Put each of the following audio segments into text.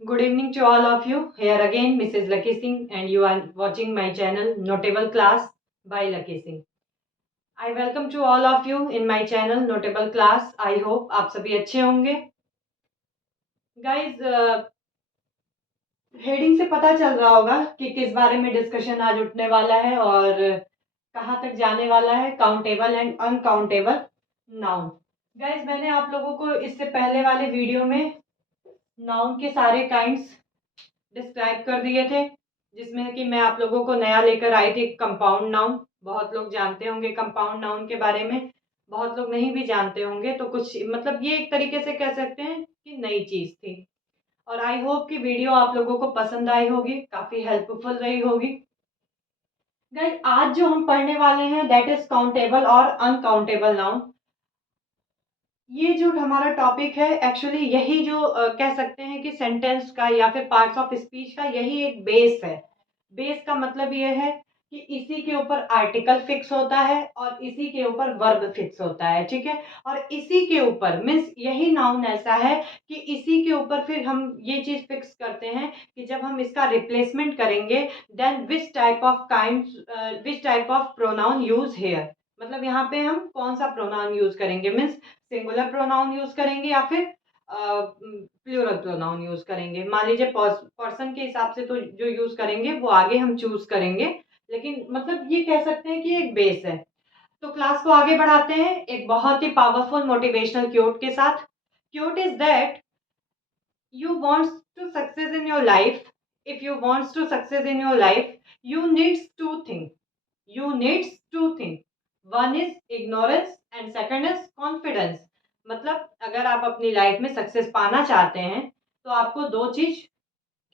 Good evening to all of you. Here again, Mrs. Lucky Singh, and you are watching my channel Notable Class by Lucky Singh. I welcome to all of you in my channel Notable Class. I hope आप सभी अच्छे होंगे. Guys, heading से पता चल रहा होगा कि किस बारे में डिस्कशन आज उठने वाला है और कहाँ तक जाने वाला है. Countable and uncountable noun. Guys, मैंने आप लोगों को इससे पहले वाले वीडियो में नाउन के सारे काइंड्स डिस्क्राइब कर दिए थे, जिसमें कि मैं आप लोगों को नया लेकर आई थी कंपाउंड नाउन. बहुत लोग जानते होंगे कंपाउंड नाउन के बारे में, बहुत लोग नहीं भी जानते होंगे. तो कुछ मतलब ये एक तरीके से कह सकते हैं कि नई चीज थी. और आई होप कि वीडियो आप लोगों को पसंद आई होगी, काफी हेल्पफुल रही होगी. गाइस, आज जो हम पढ़ने वाले हैं दैट इज काउंटेबल और अनकाउंटेबल नाउन. ये जो हमारा टॉपिक है एक्चुअली यही जो कह सकते हैं कि सेंटेंस का या फिर पार्ट्स ऑफ स्पीच का यही एक बेस है. बेस का मतलब ये है कि इसी के ऊपर आर्टिकल फिक्स होता है और इसी के ऊपर वर्ब फिक्स होता है. ठीक है. और इसी के ऊपर मीन्स यही नाउन ऐसा है कि इसी के ऊपर फिर हम ये चीज फिक्स करते हैं कि जब हम इसका रिप्लेसमेंट करेंगे then which type of pronoun use here. मतलब यहाँ पे हम कौन सा प्रोनाउन यूज करेंगे. मीन्स सिंगुलर प्रोनाउन यूज करेंगे या फिर प्लूरल प्रोनाउन यूज करेंगे. मान लीजिए पर्सन के हिसाब से तो जो यूज करेंगे वो आगे हम चूज करेंगे, लेकिन मतलब ये कह सकते हैं कि एक बेस है. तो क्लास को आगे बढ़ाते हैं एक बहुत ही पावरफुल मोटिवेशनल क्योट के साथ. Quote is that you wants to success in your life. If you wants to success in your life, you needs two things. One is ignorance and second is confidence. मतलब अगर आप अपनी life में success पाना चाहते हैं तो आपको दो चीज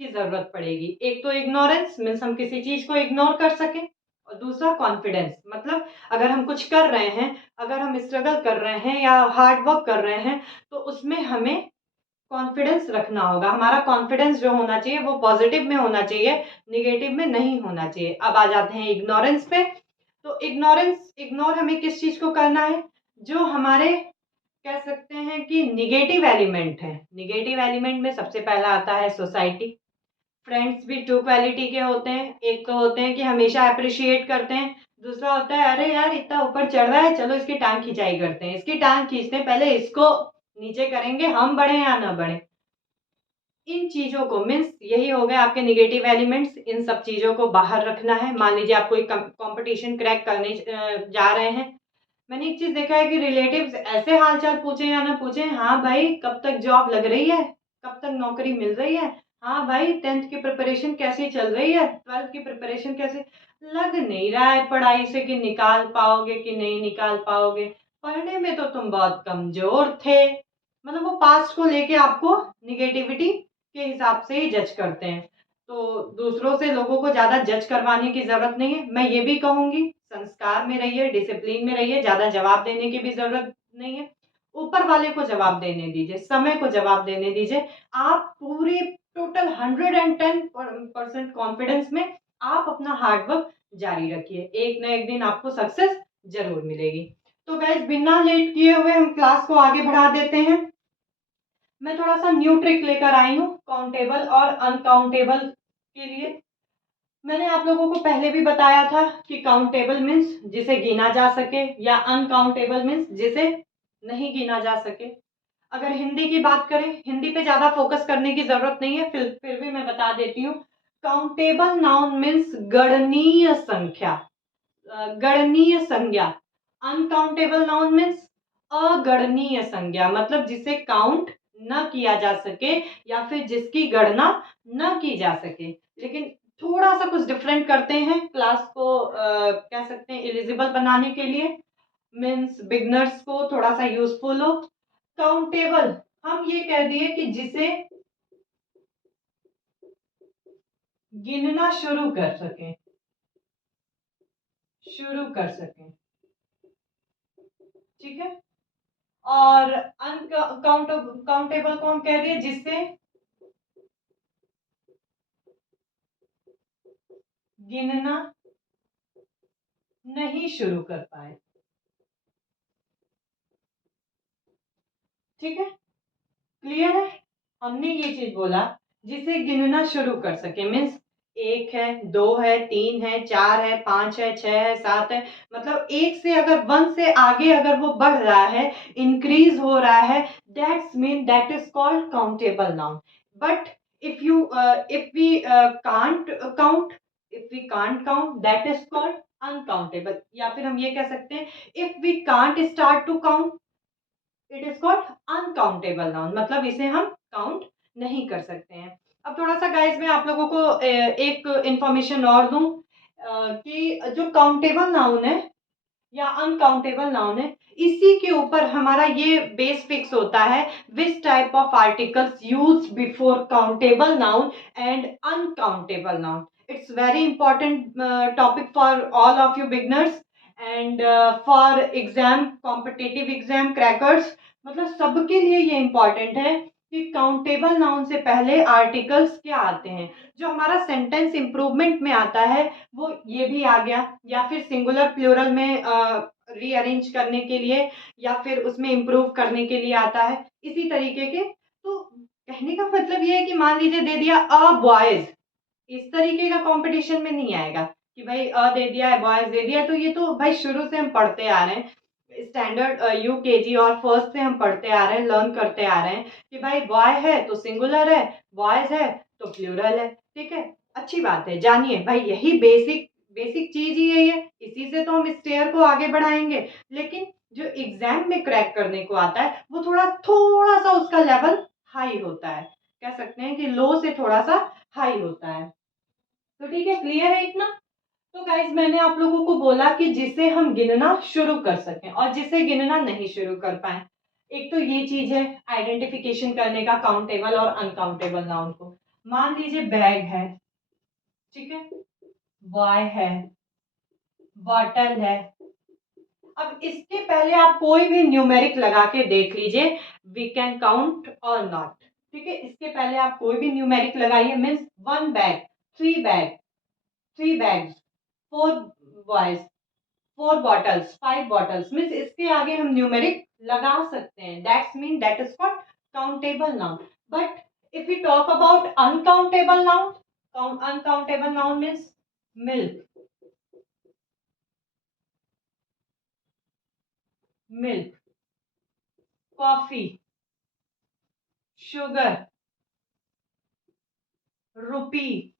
की जरूरत पड़ेगी. एक तो इग्नोरेंस मीन्स हम किसी चीज को इग्नोर कर सकें, और दूसरा कॉन्फिडेंस मतलब अगर हम कुछ कर रहे हैं, अगर हम स्ट्रगल कर रहे हैं या हार्ड वर्क कर रहे हैं तो उसमें हमें कॉन्फिडेंस रखना होगा. हमारा कॉन्फिडेंस जो होना चाहिए वो पॉजिटिव में होना चाहिए, निगेटिव में नहीं होना चाहिए. अब आ जाते हैं इग्नोरेंस पे. तो इग्नोर हमें किस चीज को करना है, जो हमारे कह सकते हैं कि निगेटिव एलिमेंट है. निगेटिव एलिमेंट में सबसे पहला आता है सोसाइटी. फ्रेंड्स भी टू क्वालिटी के होते हैं. एक तो होते हैं कि हमेशा अप्रिशिएट करते हैं, दूसरा होता है अरे यार इतना ऊपर चढ़ रहा है, चलो इसकी टांग खिंचाई करते हैं, इसकी टांग खींचते हैं, पहले इसको नीचे करेंगे, हम बढ़े या ना बढ़े. इन चीजों को मीन्स यही हो गए आपके निगेटिव एलिमेंट्स. इन सब चीजों को बाहर रखना है. मान लीजिए आप कोई कंपटीशन क्रैक करने जा रहे हैं. मैंने एक चीज देखा है कि रिलेटिव्स ऐसे हालचाल पूछे या ना पूछे, हाँ भाई कब तक जॉब लग रही है, कब तक नौकरी मिल रही है, हाँ भाई 10th की प्रिपरेशन कैसी चल रही है, 12th की प्रिपरेशन कैसे. लग नहीं रहा है पढ़ाई से कि निकाल पाओगे कि नहीं निकाल पाओगे, पढ़ने में तो तुम बहुत कमजोर थे. मतलब वो पास्ट को लेके आपको निगेटिविटी के हिसाब से ही जज करते हैं. तो दूसरों से लोगों को ज्यादा जज करवाने की जरूरत नहीं है. मैं ये भी कहूंगी संस्कार में रहिए, डिसिप्लिन में रहिए, ज्यादा जवाब देने की भी जरूरत नहीं है. ऊपर वाले को जवाब देने दीजिए, समय को जवाब देने दीजिए. आप पूरी टोटल 110% कॉन्फिडेंस में आप अपना हार्डवर्क जारी रखिए. एक ना एक दिन आपको सक्सेस जरूर मिलेगी. तो गैस, बिना लेट किए हुए हम क्लास को आगे बढ़ा देते हैं. मैं थोड़ा सा न्यू ट्रिक लेकर आई हूँ काउंटेबल और अनकाउंटेबल के लिए. मैंने आप लोगों को पहले भी बताया था कि काउंटेबल मीन्स जिसे गिना जा सके या अनकाउंटेबल मीन्स जिसे नहीं गिना जा सके. अगर हिंदी की बात करें, हिंदी पे ज्यादा फोकस करने की जरूरत नहीं है, फिर भी मैं बता देती हूँ. काउंटेबल नाउन मीन्स गणनीय संख्या, गणनीय संज्ञा. अनकाउंटेबल नाउन मीन्स अगणनीय संज्ञा, मतलब जिसे काउंट न किया जा सके या फिर जिसकी गणना न की जा सके. लेकिन थोड़ा सा कुछ डिफरेंट करते हैं क्लास को कह सकते हैं एलिजिबल बनाने के लिए, मीन्स बिगनर्स को थोड़ा सा यूजफुल हो. काउंटेबल हम ये कह दिए कि जिसे गिनना शुरू कर सकें. ठीक है. और काउंटेबल को हम कह दिए जिससे गिनना नहीं शुरू कर पाए. ठीक है, क्लियर है. हमने ये चीज बोला जिसे गिनना शुरू कर सके, मीन्स 1 है, 2 है, 3 है, 4 है, 5 है, 6 है, 7 है, मतलब 1 से अगर 1 से आगे अगर वो बढ़ रहा है, इंक्रीज हो रहा है, that's mean that is called countable noun. But if you if we can't count, if we can't count, that is called uncountable. या फिर हम ये कह सकते हैं if we can't start to count, it is called uncountable noun, मतलब इसे हम काउंट नहीं कर सकते हैं. अब थोड़ा सा गाइस मैं आप लोगों को एक इंफॉर्मेशन और दूं कि जो काउंटेबल नाउन है या अनकाउंटेबल नाउन है, इसी के ऊपर हमारा ये बेस फिक्स होता है विच type of articles use before countable noun and uncountable noun. It's very important topic for all of you beginners and for exam, competitive exam crackers, मतलब सबके लिए ये इंपॉर्टेंट है कि काउंटेबल नाउन से पहले आर्टिकल्स क्या आते हैं. जो हमारा सेंटेंस इंप्रूवमेंट में आता है वो ये भी आ गया, या फिर सिंगुलर प्लूरल में रीअरेंज करने के लिए, या फिर उसमें इम्प्रूव करने के लिए आता है, इसी तरीके के. तो कहने का मतलब ये है कि मान लीजिए दे दिया अ बॉयज, इस तरीके का कंपटीशन में नहीं आएगा कि भाई अ दे दिया है, बॉयज दे दिया है. तो ये तो भाई शुरू से हम पढ़ते आ रहे हैं, स्टैंडर्ड यूकेजी और फर्स्ट से हम पढ़ते आ रहे हैं, लर्न करते आ रहे हैं कि भाई बॉय है तो सिंगुलर है, बॉयज है तो प्लूरल है. ठीक है, अच्छी बात है, जानिए भाई यही बेसिक बेसिक चीज ही यही है, इसी से तो हम स्टेयर को आगे बढ़ाएंगे. लेकिन जो एग्जाम में क्रैक करने को आता है वो थोड़ा थोड़ा सा उसका लेवल हाई होता है, कह सकते हैं कि लो से थोड़ा सा हाई होता है. तो ठीक है, क्लियर है इतना. तो गाइज मैंने आप लोगों को बोला कि जिसे हम गिनना शुरू कर सकें और जिसे गिनना नहीं शुरू कर पाए. एक तो ये चीज है आइडेंटिफिकेशन करने का काउंटेबल और अनकाउंटेबल नाउन को. मान लीजिए बैग है, ठीक है, बॉय है, बॉटल है. अब इसके पहले आप कोई भी न्यूमेरिक लगा के देख लीजिए, we can count or not. ठीक है, इसके पहले आप कोई भी न्यूमेरिक लगाइए, means 1 bag, 3 bag, 3 bags, 4 boys, 4 bottles, 5 bottles, means इसके आगे हम न्यूमेरिक लगा सकते हैं. That's mean that is called countable noun. But if you talk about uncountable noun, uncountable noun means milk, milk, coffee, sugar, rupee,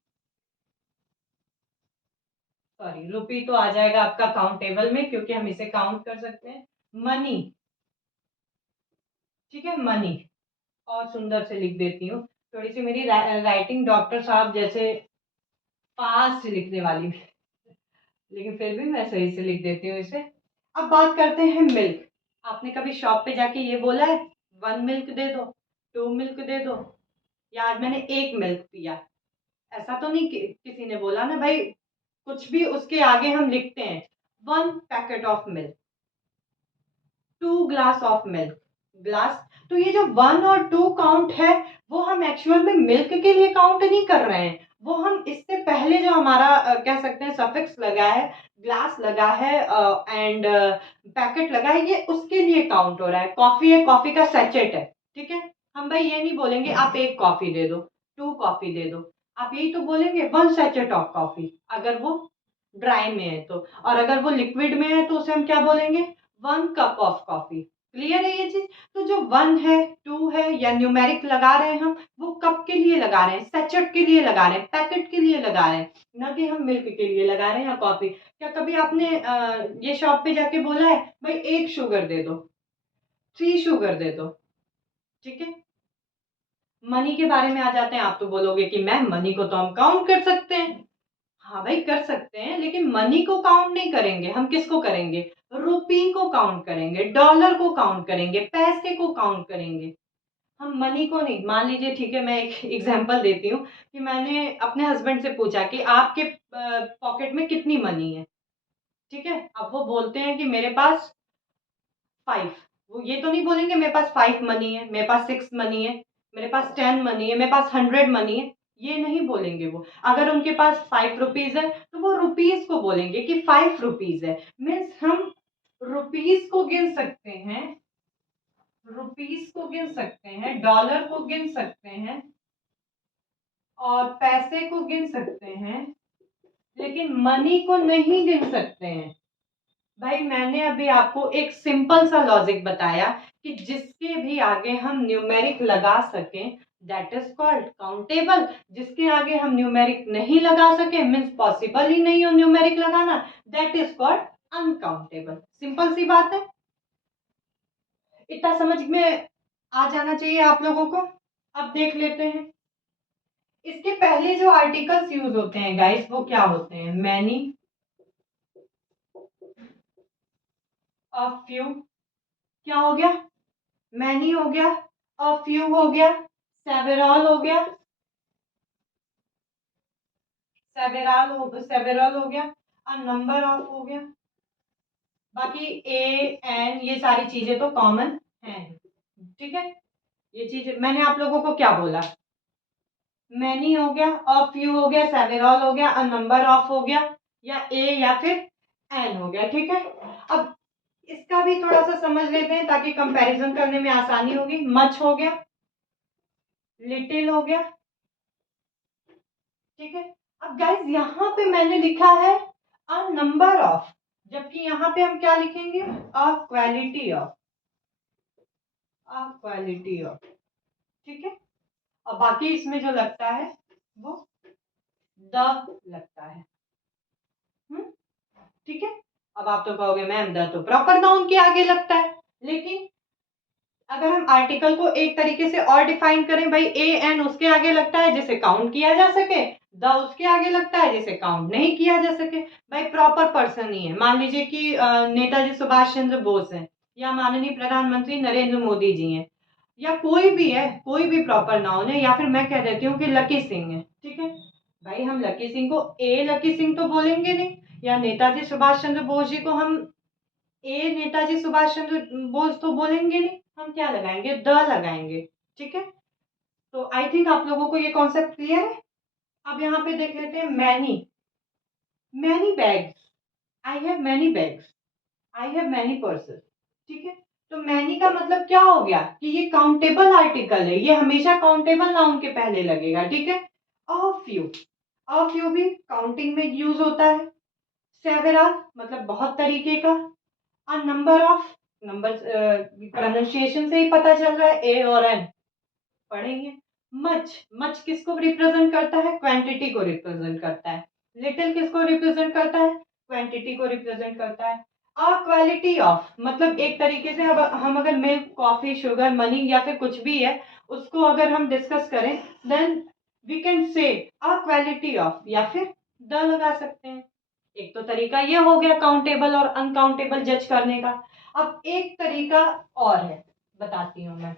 sorry rupee तो आ जाएगा आपका काउंटेबल में क्योंकि हम इसे काउंट कर सकते हैं. मनी, ठीक है, मनी. और सुंदर से लिख देती हूँ, थोड़ी सी मेरी राइटिंग डॉक्टर साहब जैसे फास्ट लिखने वाली, लेकिन फिर भी मैं सही से लिख देती हूँ इसे. अब बात करते हैं मिल्क. आपने कभी शॉप पे जाके ये बोला है 1 मिल्क दे दो, 2 मिल्क दे दो, या आज मैंने 1 मिल्क पिया, ऐसा तो नहीं किसी ने बोला ना भाई. कुछ भी उसके आगे हम लिखते हैं 1 packet of milk, 2 glass of milk, glass. तो ये जो 1 और 2 काउंट है वो हम एक्चुअल में मिल्क के लिए काउंट नहीं कर रहे हैं, वो हम इससे पहले जो हमारा कह सकते हैं सफिक्स लगा है, ग्लास लगा है एंड पैकेट लगा है, ये उसके लिए काउंट हो रहा है. कॉफी है, कॉफी का सैचेट है. ठीक है, हम भाई ये नहीं बोलेंगे आप 1 कॉफी दे दो, 2 कॉफी दे दो, आप यही तो बोलेंगे 1 सैचेट ऑफ कॉफी अगर वो ड्राई में है तो. और अगर वो लिक्विड में है तो उसे हम क्या बोलेंगे, 1 कप ऑफ कॉफी. क्लियर है ये चीज. तो जो 1 है, 2 है या न्यूमेरिक लगा रहे हैं हम, वो कप के लिए लगा रहे हैं, सैचेट के लिए लगा रहे हैं, पैकेट के लिए लगा रहे हैं, ना कि हम मिल्क के लिए लगा रहे हैं या कॉफी. क्या कभी आपने ये शॉप पे जाके बोला है भाई 1 शुगर दे दो, 3 शुगर दे दो. ठीक है, मनी के बारे में आ जाते हैं. आप तो बोलोगे कि मैम मनी को तो हम काउंट कर सकते हैं. हाँ भाई कर सकते हैं, लेकिन मनी को काउंट नहीं करेंगे. हम किसको करेंगे, रुपी को काउंट करेंगे, डॉलर को काउंट करेंगे, पैसे को काउंट करेंगे, हम मनी को नहीं. मान लीजिए, ठीक है, मैं एक एग्जांपल देती हूँ कि मैंने अपने हस्बैंड से पूछा कि आपके पॉकेट में कितनी मनी है. ठीक है, अब वो बोलते हैं कि मेरे पास 5. वो ये तो नहीं बोलेंगे मेरे पास 5 मनी है, मेरे पास 6 मनी है, मेरे पास 10 मनी है, मेरे पास 100 मनी है, ये नहीं बोलेंगे वो. अगर उनके पास 5 रुपीज है तो वो रुपीज को बोलेंगे कि 5 रुपीज है. मीन्स हम रुपीज को गिन सकते हैं, रुपीज को गिन सकते हैं, डॉलर को गिन सकते हैं, और पैसे को गिन सकते हैं लेकिन मनी को नहीं गिन सकते हैं। भाई मैंने अभी आपको एक सिंपल सा लॉजिक बताया कि जिसके भी आगे हम न्यूमेरिक लगा सकें दैट इज कॉल्ड काउंटेबल। जिसके आगे हम न्यूमेरिक नहीं लगा सके मीन्स पॉसिबल ही नहीं हो न्यूमेरिक लगाना, that is called uncountable. Simple सी बात है, इतना समझ में आ जाना चाहिए आप लोगों को। अब देख लेते हैं इसके पहले जो आर्टिकल्स यूज होते हैं गाइस वो क्या होते हैं। मैनी, अ फ्यू, क्या हो गया, मैनी हो गया, अ फ्यू हो गया, सेवेरल हो गया, सेवेरल हो गया, अ नंबर ऑफ हो गया। बाकी ए एन ये सारी चीजें तो कॉमन हैं, ठीक है। ये चीज मैंने आप लोगों को क्या बोला, मैनी हो गया, अ फ्यू हो गया, सेवेरल हो गया, अ नंबर ऑफ हो गया, या ए या फिर एन हो गया, ठीक है। अब इसका भी थोड़ा सा समझ लेते हैं ताकि कंपैरिजन करने में आसानी होगी। मच हो गया, लिटिल हो गया, ठीक है। अब गाइस यहाँ पे मैंने लिखा है अ नंबर ऑफ, जबकि यहाँ पे हम क्या लिखेंगे, a quality of, a quality of, ठीक है। और बाकी इसमें जो लगता है वो द लगता है, ठीक है। अब आप तो कहोगे मैम द तो प्रॉपर नाउन के आगे लगता है, लेकिन अगर हम आर्टिकल को एक तरीके से और डिफाइन करें, भाई ए एन उसके आगे लगता है जिसे काउंट किया जा सके, द उसके आगे लगता है जिसे काउंट नहीं किया जा सके। भाई प्रॉपर पर्सन ही है, मान लीजिए कि नेताजी सुभाष चंद्र बोस हैं, या माननीय प्रधानमंत्री नरेंद्र मोदी जी हैं, या कोई भी है, कोई भी प्रॉपर नाउन है, या फिर मैं कह देती हूँ कि लकी सिंह है, ठीक है। भाई हम लकी सिंह को ए लकी सिंह तो बोलेंगे नहीं, या नेताजी सुभाष चंद्र बोस जी को हम ए नेताजी सुभाष चंद्र बोस तो बोलेंगे नहीं, हम क्या लगाएंगे, द लगाएंगे, ठीक है। तो आई थिंक आप लोगों को ये कॉन्सेप्ट क्लियर है। अब यहाँ पे देख लेते हैं many, many bags, I have many bags, I have many purses, ठीक है। तो मैनी का मतलब क्या हो गया कि ये काउंटेबल आर्टिकल है, ये हमेशा काउंटेबल नाउन के पहले लगेगा, ठीक है। अ फ्यू, अ फ्यू भी काउंटिंग में यूज होता है। सेवेरल मतलब बहुत तरीके का। A number of, number pronunciation से ही पता चल रहा है, ए और एन पढ़ेंगे। मच, मच किसको रिप्रेजेंट करता है, क्वांटिटी को रिप्रेजेंट करता है। लिटिल किसको रिप्रेजेंट करता है, क्वांटिटी को रिप्रेजेंट करता है। अ क्वालिटी ऑफ मतलब एक तरीके से अब हम अगर मिल्क, कॉफी, शुगर, मनी या फिर कुछ भी है उसको अगर हम डिस्कस करें then we can say a quality of, या फिर द लगा सकते हैं। एक तो तरीका ये हो गया काउंटेबल और अनकाउंटेबल जज करने का। अब एक तरीका और है, बताती हूँ मैं।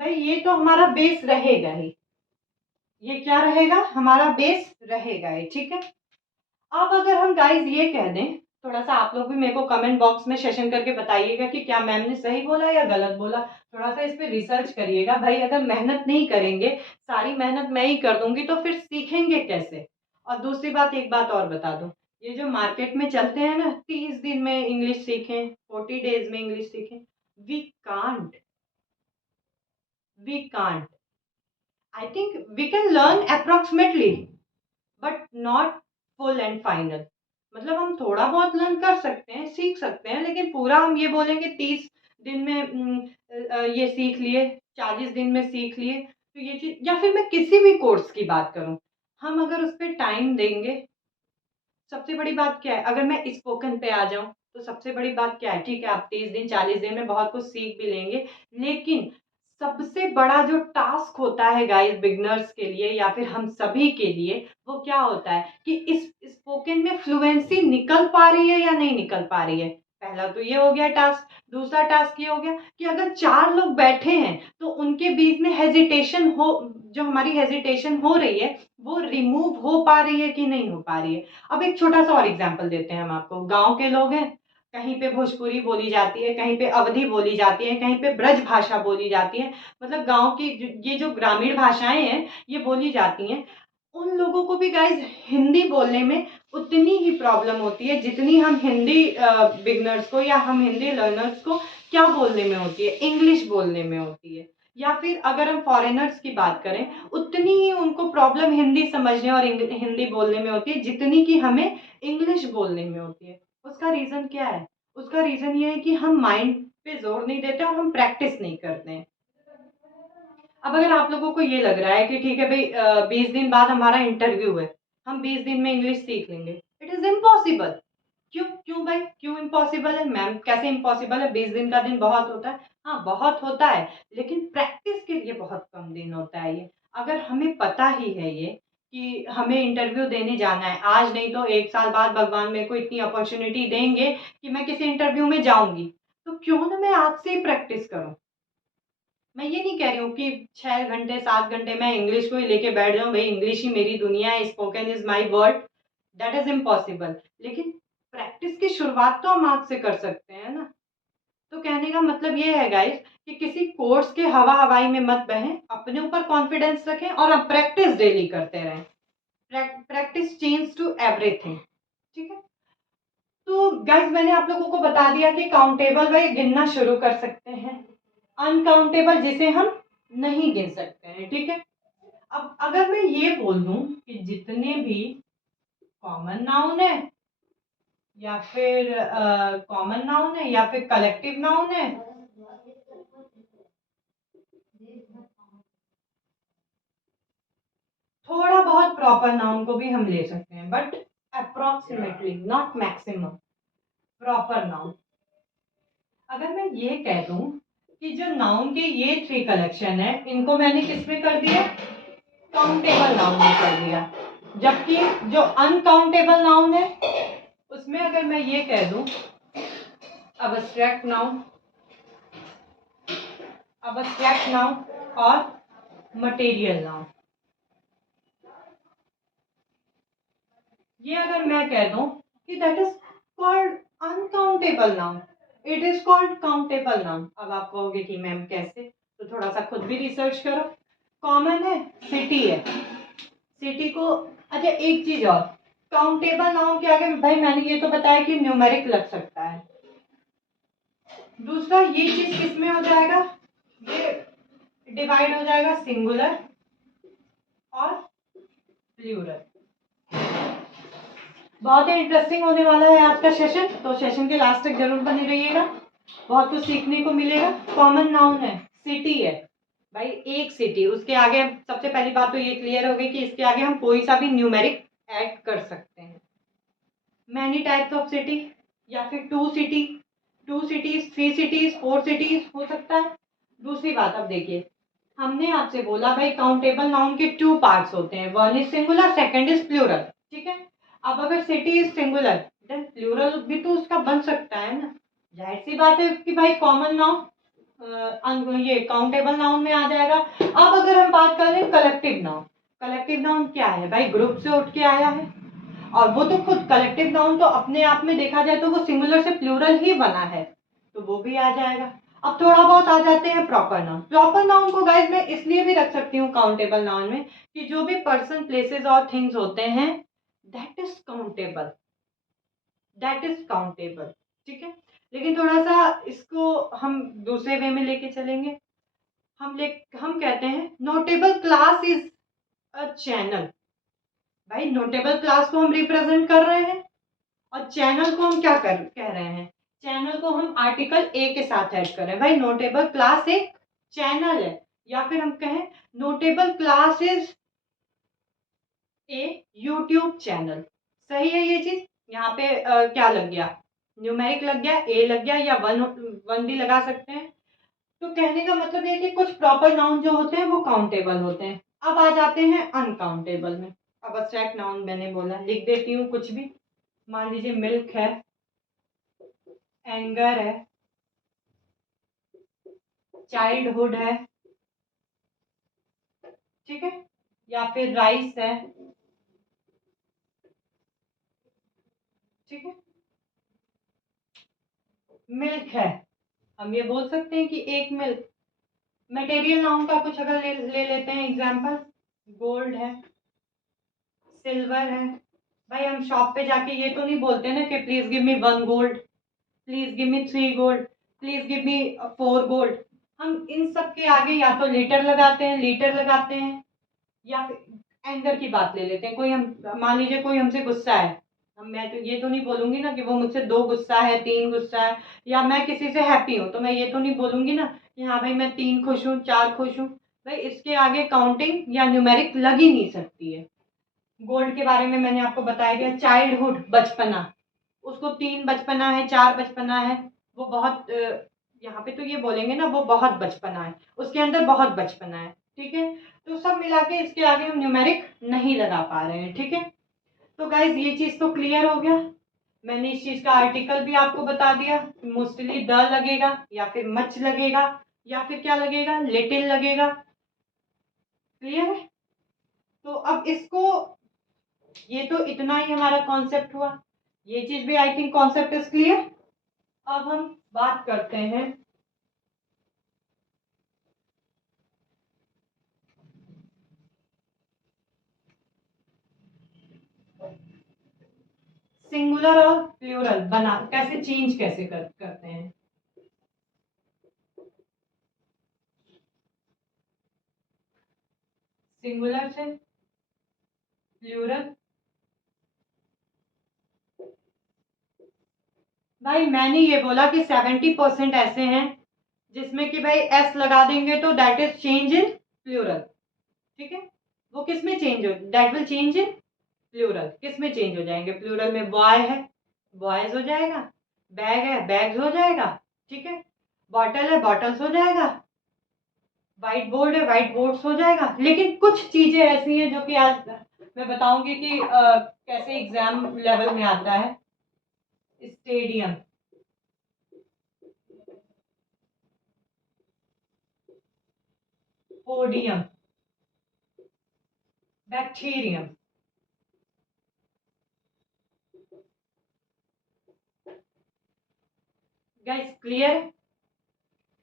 भाई ये तो हमारा बेस रहेगा ही, ये क्या रहेगा, हमारा बेस रहेगा ही, ठीक है। अब अगर हम गाइस ये कह दें, थोड़ा सा आप लोग भी मेरे को कमेंट बॉक्स में सेशन करके बताइएगा कि क्या मैम ने सही बोला या गलत बोला, थोड़ा सा इस पे रिसर्च करिएगा। भाई अगर मेहनत नहीं करेंगे, सारी मेहनत मैं ही कर दूंगी तो फिर सीखेंगे कैसे। और दूसरी बात, एक बात और बता दूं, ये जो मार्केट में चलते हैं ना 30 दिन में इंग्लिश सीखें, 40 डेज में इंग्लिश सीखें, we can't, we can't. I think we can learn approximately but not full and final। मतलब हम थोड़ा बहुत लर्न कर सकते हैं, सीख सकते हैं, लेकिन पूरा हम ये बोलेंगे 30 दिन में ये सीख लिए, 40 दिन में सीख लिए, तो ये चीज, या फिर मैं किसी भी कोर्स की बात करूं, हम अगर उस पर टाइम देंगे। सबसे बड़ी बात क्या है, अगर मैं स्पोकन पे आ जाऊं तो सबसे बड़ी बात क्या है, ठीक है आप 30 दिन 40 दिन में बहुत कुछ सीख भी लेंगे, लेकिन सबसे बड़ा जो टास्क होता है गाइस बिगनर्स के लिए या फिर हम सभी के लिए, वो क्या होता है कि इस स्पोकन में फ्लुएंसी निकल पा रही है या नहीं निकल पा रही है। पहला तो ये हो गया टास्क। दूसरा टास्क ये हो गया कि अगर 4 लोग बैठे हैं तो उनके बीच में हेजिटेशन हो, जो हमारी हेजिटेशन हो रही है वो रिमूव हो पा रही है कि नहीं हो पा रही है। अब एक छोटा सा और एग्जाम्पल देते हैं हम आपको। गांव के लोग हैं, कहीं पे भोजपुरी बोली जाती है, कहीं पे अवधी बोली जाती है, कहीं पे ब्रज भाषा बोली जाती है, मतलब गांव की ये जो ग्रामीण भाषाएं हैं ये बोली जाती हैं। उन लोगों को भी गाइज हिंदी बोलने में उतनी ही प्रॉब्लम होती है जितनी हम हिंदी बिगनर्स को या हम हिंदी लर्नर्स को क्या बोलने में होती है, इंग्लिश बोलने में होती है। या फिर अगर हम फॉरेनर्स की बात करें, उतनी ही उनको प्रॉब्लम हिंदी समझने और हिंदी बोलने में होती है जितनी कि हमें इंग्लिश बोलने में होती है। उसका रीज़न क्या है? उसका रीज़न ये है कि हम माइंड पे जोर नहीं देते और हम प्रैक्टिस नहीं करते हैं। अब अगर आप लोगों को ये लग रहा है कि ठीक है भाई, 20 दिन बाद हमारा इंटरव्यू है, हम 20 दिन में इंग्लिश सीख लेंगे, इट इज इम्पॉसिबल। क्यों क्यों भाई, क्यों इम्पॉसिबल है मैम? कैसे इम्पॉसिबल है? 20 दिन का दिन बहुत होता है। हाँ बहुत होता है, लेकिन प्रैक्टिस के लिए बहुत कम दिन होता है ये। अगर हमें पता ही है ये कि हमें इंटरव्यू देने जाना है, आज नहीं तो 1 साल बाद भगवान मेरे को इतनी अपॉर्चुनिटी देंगे कि मैं किसी इंटरव्यू में जाऊंगी, तो क्यों ना मैं आज से ही प्रैक्टिस करूं। मैं ये नहीं कह रही हूँ कि 6 घंटे 7 घंटे मैं इंग्लिश को ही लेके बैठ जाऊँ, भाई इंग्लिश ही मेरी दुनिया है, spoken is my word, that is impossible. लेकिन प्रैक्टिस की शुरुआत तो हम आज से कर सकते हैं ना। तो कहने का मतलब ये है गाइस कि किसी कोर्स के हवा हवाई में मत बहें, अपने ऊपर कॉन्फिडेंस रखें और आप प्रैक्टिस डेली करते रहें। Practice change to everything. ठीक है, तो गाइस मैंने आप लोगों को बता दिया कि काउंटेबल भाई गिनना शुरू कर सकते हैं, अनकाउंटेबल जिसे हम नहीं गिन सकते हैं। ठीक है, अब अगर मैं ये बोल दूं कि जितने भी कॉमन नाउन है या फिर कॉमन नाउन है या फिर कलेक्टिव नाउन है, थोड़ा बहुत प्रॉपर नाउन को भी हम ले सकते हैं, but approximately not maximum proper noun. अगर मैं ये कह दूं कि जो नाउन के ये 3 कलेक्शन है, इनको मैंने किस में कर दिया? काउंटेबल नाउन में कर दिया। जबकि जो अनकाउंटेबल नाउन है उसमें अगर मैं ये कह दूं अब्स्ट्रैक्ट नाउन, अब्स्ट्रैक्ट नाउन और मटेरियल नाउन, ये अगर मैं कह दूं कि that is called uncountable noun, it is called countable noun. अब आप कहोगे कि मैम कैसे, तो थोड़ा सा खुद भी रिसर्च करो। कॉमन है, सिटी है, सिटी को, अच्छा एक चीज और, काउंटेबल नाउन के आगे भाई मैंने ये तो बताया कि न्यूमेरिक लग सकता है। दूसरा ये चीज किस में हो जाएगा? ये डिवाइड हो जाएगा सिंगुलर और प्लूरल। बहुत ही इंटरेस्टिंग होने वाला है आज का सेशन, तो सेशन के लास्ट तक जरूर बने रहिएगा, बहुत कुछ सीखने को मिलेगा। कॉमन नाउन है, सिटी है भाई, एक सिटी, उसके आगे सबसे पहली बात तो ये क्लियर हो गई कि इसके आगे हम कोई सा भी न्यूमेरिक ऐड कर सकते हैं। मैनी टाइप्स ऑफ सिटी, या फिर 2 सिटी, 2 सिटीज, 3 सिटीज, 4 सिटीज हो सकता है। दूसरी बात, अब देखिए हमने आपसे बोला भाई काउंटेबल नाउन के 2 पार्ट्स होते हैं, one is singular, second is plural. ठीक है, अब अगर city is singular then plural भी तो उसका बन सकता है ना। जाहिर सी बात है कि भाई कॉमन नाउन ये काउंटेबल नाउन में आ जाएगा। अब अगर हम बात करें कलेक्टिव नाउन, कलेक्टिव नाउन क्या है भाई? ग्रुप से उठ के आया है, और वो तो खुद कलेक्टिव नाउन तो अपने आप में देखा जाए तो वो सिंगुलर से प्लूरल ही बना है, तो वो भी आ जाएगा। अब थोड़ा बहुत आ जाते हैं प्रॉपर नाउन। प्रॉपर नाउन को गाइस मैं इसलिए भी रख सकती हूँ काउंटेबल नाउन में कि जो भी पर्सन प्लेसेस और थिंग्स होते हैं that is countable, that is countable. ठीक है, लेकिन थोड़ा सा इसको हम दूसरे वे में लेके चलेंगे। हम कहते हैं notable class is a channel. भाई नोटेबल क्लास को हम रिप्रेजेंट कर रहे हैं और चैनल को हम क्या कह रहे हैं? चैनल को हम आर्टिकल ए के साथ ऐड कर रहे हैं। भाई नोटेबल क्लास एक चैनल है, या फिर हम कहें notable class is a YouTube channel. सही है ये चीज? यहाँ पे क्या लग गया? न्यूमेरिक लग गया, ए लग गया, या वन वन भी लगा सकते हैं। तो कहने का मतलब ये है कि कुछ प्रॉपर नाउन जो होते हैं वो काउंटेबल होते हैं। अब आ जाते हैं अनकाउंटेबल में। अब अब्स्ट्रैक्ट नाउन मैंने बोला, लिख देती हूँ कुछ भी। मान लीजिए मिल्क है, एंगर है, चाइल्डहुड है, ठीक है, या फिर राइस है। ठीक है, मिल्क है, हम ये बोल सकते हैं कि एक मिल्क। मटेरियल नाउन का कुछ अगर ले लेते हैं एग्जांपल, गोल्ड है, सिल्वर है। भाई हम शॉप पे जाके ये तो नहीं बोलते ना कि please give me 1 gold, please give me 3 gold, please give me 4 gold. हम इन सब के आगे या तो लेटर लगाते हैं, या फिर एंगर की बात ले लेते हैं। कोई हम मान लीजिए कोई हमसे गुस्सा है, मैं तो ये तो नहीं बोलूंगी ना कि वो मुझसे 2 गुस्सा है, 3 गुस्सा है, या मैं किसी से हैप्पी हूँ तो मैं ये तो नहीं बोलूंगी ना कि हाँ भाई मैं 3 खुश हूँ, 4 खुश हूँ। भाई इसके आगे काउंटिंग या न्यूमेरिक लग ही नहीं सकती है। गोल्ड के बारे में मैंने आपको बताया दिया, चाइल्डहुड बचपना, उसको 3 बचपना है, 4 बचपना है, वो बहुत यहाँ पे तो ये बोलेंगे ना वो बहुत बचपना है, उसके अंदर बहुत बचपना है। ठीक है, तो सब मिला के इसके आगे हम न्यूमेरिक नहीं लगा पा रहे हैं। ठीक है, तो गाइज ये चीज तो क्लियर हो गया। मैंने इस चीज का आर्टिकल भी आपको बता दिया, मोस्टली द लगेगा या फिर मच लगेगा या फिर क्या लगेगा, लिटिल लगेगा। क्लियर है? तो अब इसको, ये तो इतना ही हमारा कॉन्सेप्ट हुआ, ये चीज भी I think concept is clear. अब हम बात करते हैं सिंगुलर और प्लूरल बना कैसे चेंज कैसे करते हैं। सिंगुलर से प्लूरल, भाई मैंने ये बोला कि 70% ऐसे हैं जिसमें कि भाई एस लगा देंगे तो that is change in plural. ठीक है, वो किस में चेंज हो, that will change in plural, किस में चेंज हो जाएंगे, प्लूरल में बॉय है बॉयज हो जाएगा, बैग है बैग्स हो जाएगा, ठीक है, बॉटल है बॉटल्स हो जाएगा, व्हाइट बोर्ड है व्हाइट बोर्ड्स हो जाएगा। लेकिन कुछ चीजें ऐसी हैं जो कि आज मैं बताऊंगी कि कैसे एग्जाम लेवल में आता है। Stadium, podium, bacterium, guys clear?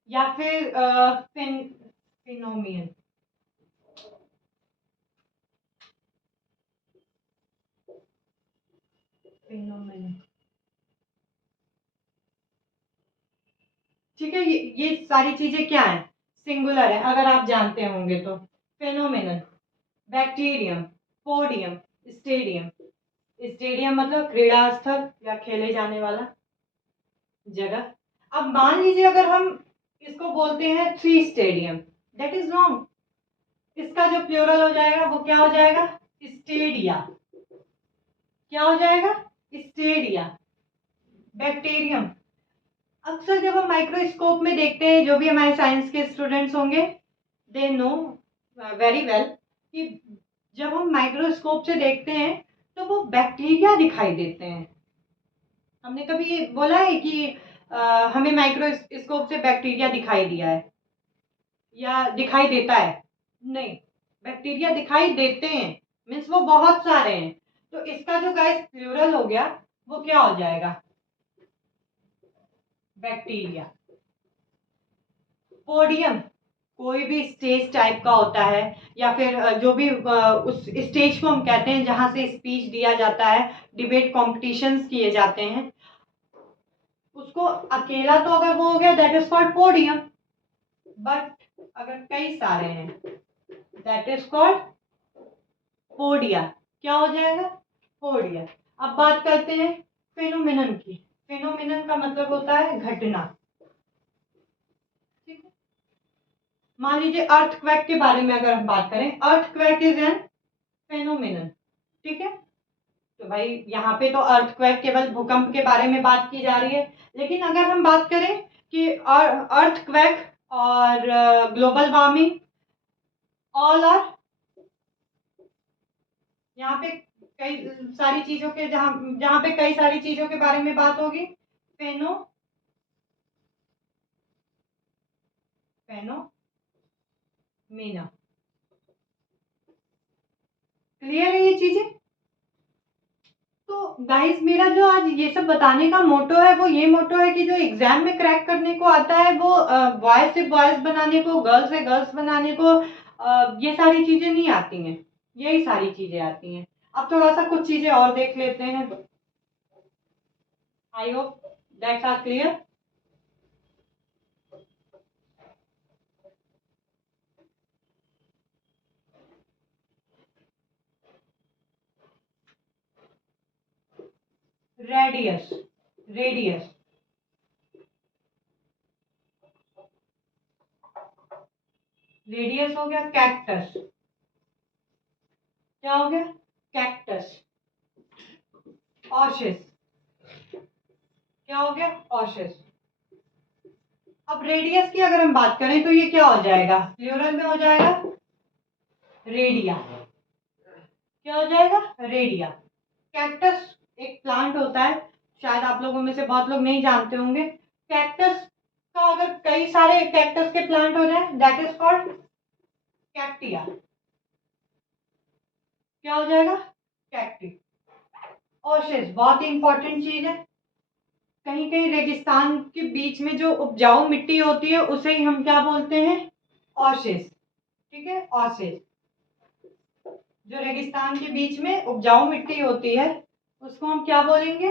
या फिर फिनोमियन, फिनोमिन, ठीक है, ये सारी चीजें क्या है, सिंगुलर है अगर आप जानते होंगे तो। Phenomenon, bacterium, podium, stadium. Stadium मतलब क्रीड़ा स्थल या खेले जाने वाला जगह। अब मान लीजिए अगर हम इसको बोलते हैं three stadium, that is wrong. इसका जो प्लूरल हो जाएगा वो क्या हो जाएगा, स्टेडिया। क्या हो जाएगा, स्टेडिया। बैक्टीरियम, अक्सर जब हम माइक्रोस्कोप में देखते हैं, जो भी हमारे साइंस के स्टूडेंट्स होंगे दे नो वेरी वेल कि जब हम माइक्रोस्कोप से देखते हैं तो वो बैक्टीरिया दिखाई देते हैं। हमने कभी बोला है कि हमें माइक्रोस्कोप से बैक्टीरिया दिखाई दिया है या दिखाई देता है, नहीं, बैक्टीरिया दिखाई देते हैं, मीन्स वो बहुत सारे हैं। तो इसका जो गाइस प्लूरल हो गया वो क्या हो जाएगा, बैक्टीरिया। पोडियम, कोई भी स्टेज टाइप का होता है या फिर जो भी उस स्टेज को हम कहते हैं जहां से स्पीच दिया जाता है, डिबेट कॉम्पिटिशन्स किए जाते हैं, उसको अकेला तो अगर वो हो गया that is called podium, but अगर कई सारे हैं दैट इज कॉल्ड पोडिया। क्या हो जाएगा, पोडिया। अब बात करते हैं फिनोमिनन की। फिनोमिनन का मतलब होता है घटना। ठीक है, मान लीजिए अर्थक्वेक के बारे में अगर हम बात करें, अर्थक्वेक इज एन फेनोमिनन। ठीक है, तो भाई यहाँ पे तो अर्थक्वेक केवल भूकंप के बारे में बात की जा रही है, लेकिन अगर हम बात करें कि अर्थक्वेक और ग्लोबल वार्मिंग ऑल आर, यहाँ पे कई सारी चीजों के जहां जहां पे कई सारी चीजों के बारे में बात होगी, फेनो फेनोमीना। क्लियर है ये चीजें? तो गाइस मेरा जो आज ये सब बताने का मोटो है वो ये मोटो है कि जो एग्जाम में क्रैक करने को आता है वो बॉयज से बॉयज बनाने को, गर्ल्स से गर्ल्स बनाने को ये सारी चीजें नहीं आती हैं, यही सारी चीजें आती हैं। अब थोड़ा सा कुछ चीजें और देख लेते हैं। I hope that's are clear. Radius, radius, radius हो गया कैक्टस। क्या हो गया? कैक्टस। ऑशिस, क्या हो गया? ऑशिस। अब रेडियस की अगर हम बात करें तो ये क्या हो जाएगा? प्लूरल में हो जाएगा रेडिया। क्या हो जाएगा? रेडिया। कैक्टस एक प्लांट होता है, शायद आप लोगों में से बहुत लोग नहीं जानते होंगे। कैक्टस का अगर कई सारे कैक्टस के प्लांट हो जाए, दैट इज कॉल्ड कैक्टिया। क्या हो जाएगा? कैक्टी। ओशिस बहुत ही इंपॉर्टेंट चीज है। कहीं कहीं रेगिस्तान के बीच में जो उपजाऊ मिट्टी होती है उसे ही हम क्या बोलते हैं? ओशिस। ठीक है, ओशिस। जो रेगिस्तान के बीच में उपजाऊ मिट्टी होती है उसको हम क्या बोलेंगे?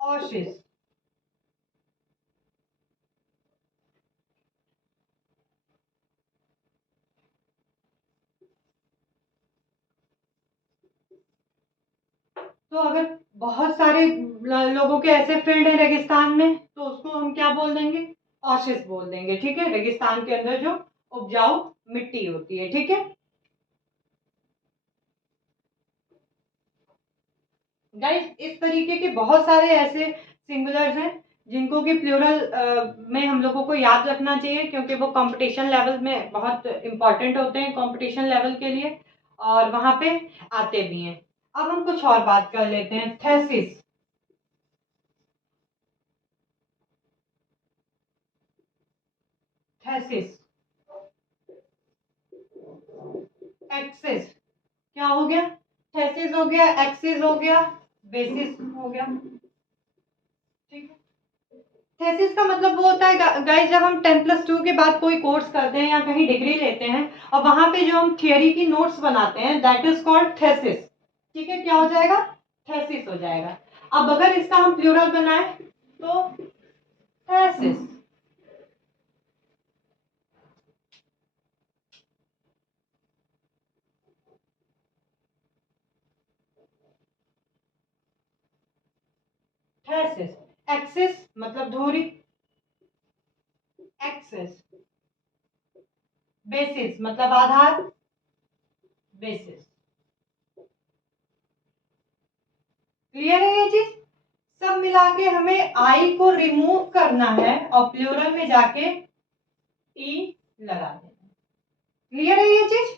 ओशिस। तो अगर बहुत सारे लोगों के ऐसे फील्ड है रेगिस्तान में तो उसको हम क्या बोल देंगे? ओशिस बोल देंगे। ठीक है, रेगिस्तान के अंदर जो उपजाऊ मिट्टी होती है। ठीक है गाइस, इस तरीके के बहुत सारे ऐसे सिंगुलर्स हैं जिनको कि प्लूरल में हम लोगों को याद रखना चाहिए, क्योंकि वो कंपटीशन लेवल में बहुत इंपॉर्टेंट होते हैं, कंपटीशन लेवल के लिए, और वहां पे आते भी हैं। अब हम कुछ और बात कर लेते हैं। Thesis, thesis, axis. क्या हो गया? थेसिस हो गया, एक्सिस हो गया, बेसिस हो गया। ठीक है, थेसिस का मतलब वो होता है गाइस, जब हम 10+2 के बाद कोई कोर्स करते हैं या कहीं डिग्री लेते हैं और वहां पे जो हम थियोरी की नोट्स बनाते हैं, दैट इज कॉल्ड थेसिस। ठीक है, क्या हो जाएगा? थेसिस हो जाएगा। अब अगर इसका हम प्लूरल बनाए तो थेसिस। थेसिस। एक्सिस मतलब धुरी, एक्सिस। बेसिस मतलब आधार, बेसिस। क्लियर है ये चीज? सब मिला के हमें आई को रिमूव करना है और प्लूरल में जाके ई लगा देना। क्लियर है ये चीज?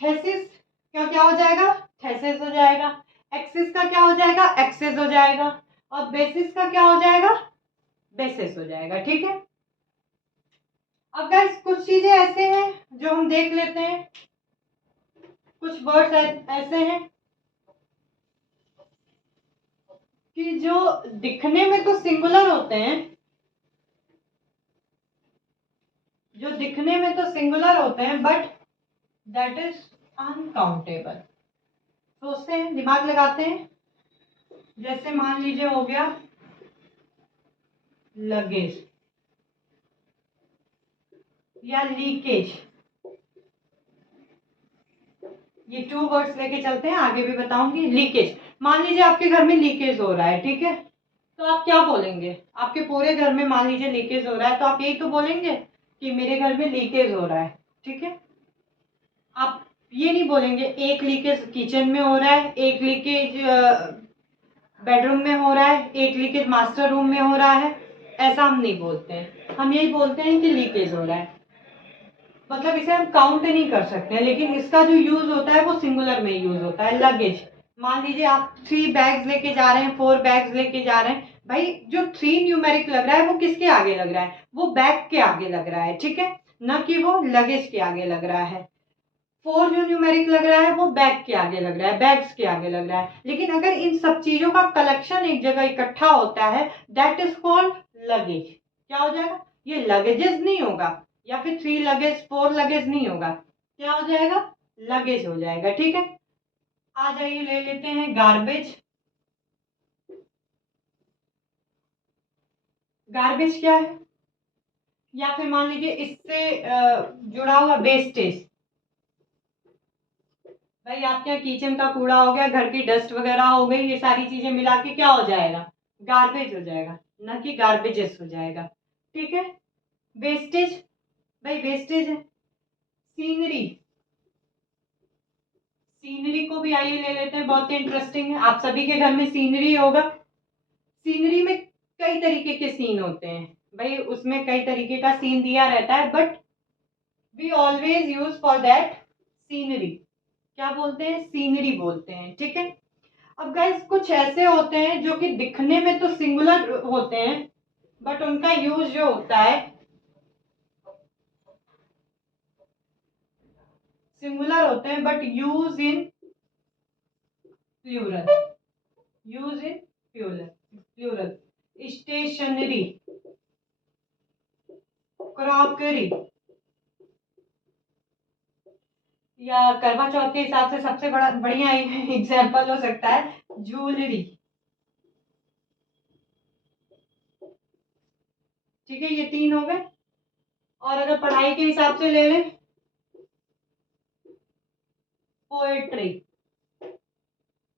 थेसिस का क्या हो जाएगा? थेसिस हो जाएगा। एक्सिस का क्या हो जाएगा? एक्सिस हो जाएगा। और बेसिस का क्या हो जाएगा? बेसिस हो जाएगा। ठीक है, अब गाइस कुछ चीजें ऐसे हैं जो हम देख लेते हैं। कुछ वर्ड्स ऐसे हैं कि जो दिखने में तो सिंगुलर होते हैं, जो दिखने में तो सिंगुलर होते हैं, बट दैट इज अनकाउंटेबल। सोचते हैं, दिमाग लगाते हैं। जैसे मान लीजिए हो गया लगेज या लीकेज। ये 2 वर्ड्स लेके चलते हैं, आगे भी बताऊंगी। लीकेज, मान लीजिए आपके घर में लीकेज हो रहा है। ठीक है, तो आप क्या बोलेंगे? आपके पूरे घर में मान लीजिए लीकेज हो रहा है, तो आप यही तो बोलेंगे कि मेरे घर में लीकेज हो रहा है। ठीक है, आप ये नहीं बोलेंगे एक लीकेज किचन में हो रहा है, एक लीकेज बेडरूम में हो रहा है, एक लीकेज मास्टर रूम में हो रहा है। ऐसा हम नहीं बोलते हैं, हम यही बोलते हैं कि लीकेज हो रहा है। मतलब इसे हम काउंट नहीं कर सकते हैं, लेकिन इसका जो यूज होता है वो सिंगुलर में यूज होता है। लगेज, मान लीजिए आप 3 बैग्स लेके जा रहे हैं, 4 बैग्स लेके जा रहे हैं, भाई जो 3 न्यूमेरिक लग रहा है वो किसके आगे लग रहा है? वो बैग के आगे लग रहा है। ठीक है, न कि वो लगेज के आगे लग रहा है। 4 जो न्यूमेरिक लग रहा है वो बैग के आगे लग रहा है, बैग्स के आगे लग रहा है। लेकिन अगर इन सब चीजों का कलेक्शन एक जगह इकट्ठा होता है, दैट इज कॉल्ड लगेज। क्या हो जाएगा? ये लगेजेस नहीं होगा, या फिर 3 लगेज 4 लगेज नहीं होगा। क्या हो जाएगा? लगेज हो जाएगा। ठीक है, आ जाइए ले लेते हैं गार्बेज। गार्बेज क्या है? या फिर मान लीजिए इससे जुड़ा हुआ वेस्टेज। भाई आपके यहाँ किचन का कूड़ा हो गया, घर की डस्ट वगैरह हो गई, ये सारी चीजें मिला के क्या हो जाएगा, गार्बेज हो जाएगा, ना कि गार्बेजेस हो जाएगा। ठीक है। वेस्टेज, भाई वेस्टेज है सीनरी। सीनरी को भी आइए ले लेते हैं, बहुत ही इंटरेस्टिंग है। आप सभी के घर में सीनरी होगा। सीनरी में कई तरीके के सीन होते हैं भाई, उसमें कई तरीके का सीन दिया रहता है, but we always use for that scenery. क्या बोलते हैं, सीनरी बोलते हैं। ठीक है। अब गाइस कुछ ऐसे होते हैं जो कि दिखने में तो सिंगुलर होते हैं, बट उनका यूज जो होता है सिंगुलर होते हैं, but use in plural. Use in plural. Plural. Stationery, crockery, या करवा चौथ के हिसाब से सबसे बड़ा बढ़िया एग्जाम्पल हो सकता है ज्वेलरी। ठीक है, ये तीन हो गए। और अगर पढ़ाई के हिसाब से ले लें, पोएट्री,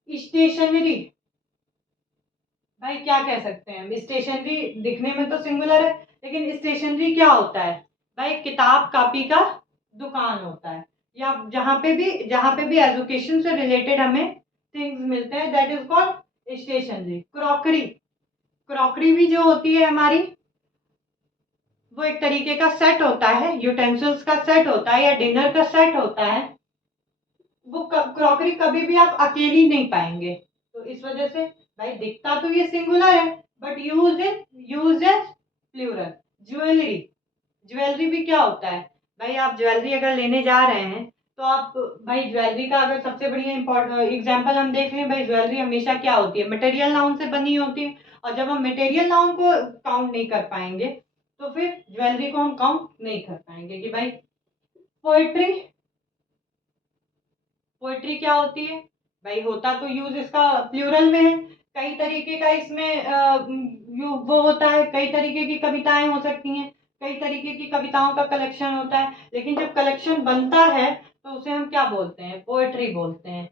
स्टेशनरी। भाई क्या कह सकते हैं हम, स्टेशनरी दिखने में तो सिंगुलर है, लेकिन स्टेशनरी क्या होता है भाई, किताब कापी का दुकान होता है, या जहाँ पे भी एजुकेशन से रिलेटेड हमें थिंग्स मिलते हैं, that is called stationery. Crockery, crockery भी जो होती है हमारी, वो एक तरीके का सेट होता है, यूटेंसिल्स का सेट होता है, या डिनर का सेट होता है। वो क्रॉकरी कभी भी आप अकेली नहीं पाएंगे, तो इस वजह से भाई दिखता तो ये सिंगुलर है, but use as plural. Jewellery, jewellery भी क्या होता है भाई, आप ज्वेलरी अगर लेने जा रहे हैं, तो आप भाई ज्वेलरी का अगर सबसे बढ़िया इंपॉर्टेंट एग्जांपल हम देख लें, भाई ज्वेलरी हमेशा क्या होती है, मटेरियल नाउन से बनी होती है, और जब हम मटेरियल नाउन को काउंट नहीं कर पाएंगे, तो फिर ज्वेलरी को हम काउंट नहीं कर पाएंगे कि भाई। पोएट्री, पोएट्री क्या होती है भाई, होता तो यूज इसका प्लूरल में है, कई तरीके का इसमें वो होता है, कई तरीके की कविताएं हो सकती हैं, कई तरीके की कविताओं का कलेक्शन होता है, लेकिन जब कलेक्शन बनता है तो उसे हम क्या बोलते हैं, पोएट्री बोलते हैं।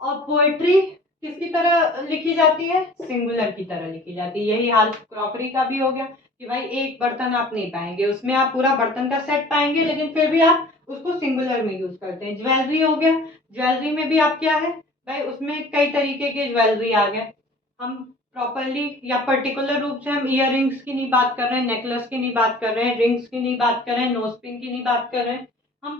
और पोएट्री किसकी तरह लिखी जाती है, सिंगुलर की तरह लिखी जाती है। यही हाल क्रॉकरी का भी हो गया कि भाई एक बर्तन आप नहीं पाएंगे, उसमें आप पूरा बर्तन का सेट पाएंगे, लेकिन फिर भी आप उसको सिंगुलर में यूज करते हैं। ज्वेलरी हो गया, ज्वेलरी में भी आप क्या है भाई, उसमें कई तरीके के ज्वेलरी आ गए। हम प्रॉपरली या पर्टिकुलर रूप से हम इयर रिंग्स की नहीं बात कर रहे हैं, नेकलेस की नहीं बात कर रहे हैं, रिंग्स की नहीं बात कर रहे हैं, नोज पिन की नहीं बात कर रहे हैं, हम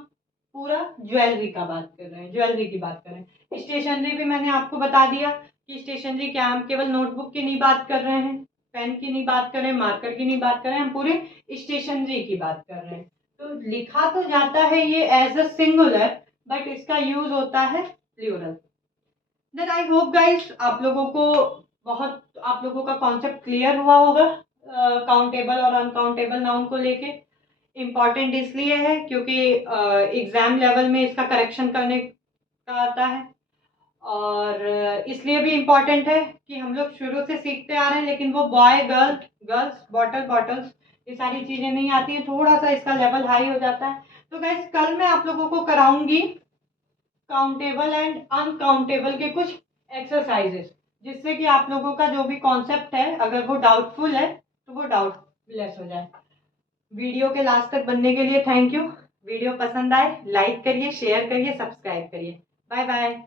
पूरा ज्वेलरी का बात कर रहे हैं, ज्वेलरी की बात कर रहे हैं। स्टेशनरी भी मैंने आपको बता दिया कि स्टेशनरी क्या, हम केवल नोटबुक की नहीं बात कर रहे हैं, पेन की नहीं बात कर रहे हैं, मार्कर की नहीं बात कर रहे हैं, हम पूरे स्टेशनरी की बात कर रहे हैं। तो लिखा तो जाता है ये एज अ सिंगुलर, बट इसका यूज होता है plural. Then I hope guys आप लोगों का कॉन्सेप्ट क्लियर हुआ होगा काउंटेबल और अनकाउंटेबल नाउन को लेके। इम्पॉर्टेंट इसलिए है क्योंकि एग्जाम लेवल में इसका करेक्शन करने का आता है, और इसलिए भी इम्पॉर्टेंट है कि हम लोग शुरू से सीखते आ रहे हैं, लेकिन वो boy girl, girls bottle bottles, ये सारी चीजें नहीं आती हैं, थोड़ा सा इसका लेवल हाई हो जाता है। तो गाइस कल मैं आप लोगों को कराऊंगी काउंटेबल एंड अनकाउंटेबल के कुछ एक्सरसाइजेस, जिससे कि आप लोगों का जो भी कॉन्सेप्ट है अगर वो डाउटफुल है तो वो डाउटलेस हो जाए। वीडियो के लास्ट तक बनने के लिए थैंक यू। वीडियो पसंद आए लाइक करिए, शेयर करिए, सब्सक्राइब करिए। Bye bye.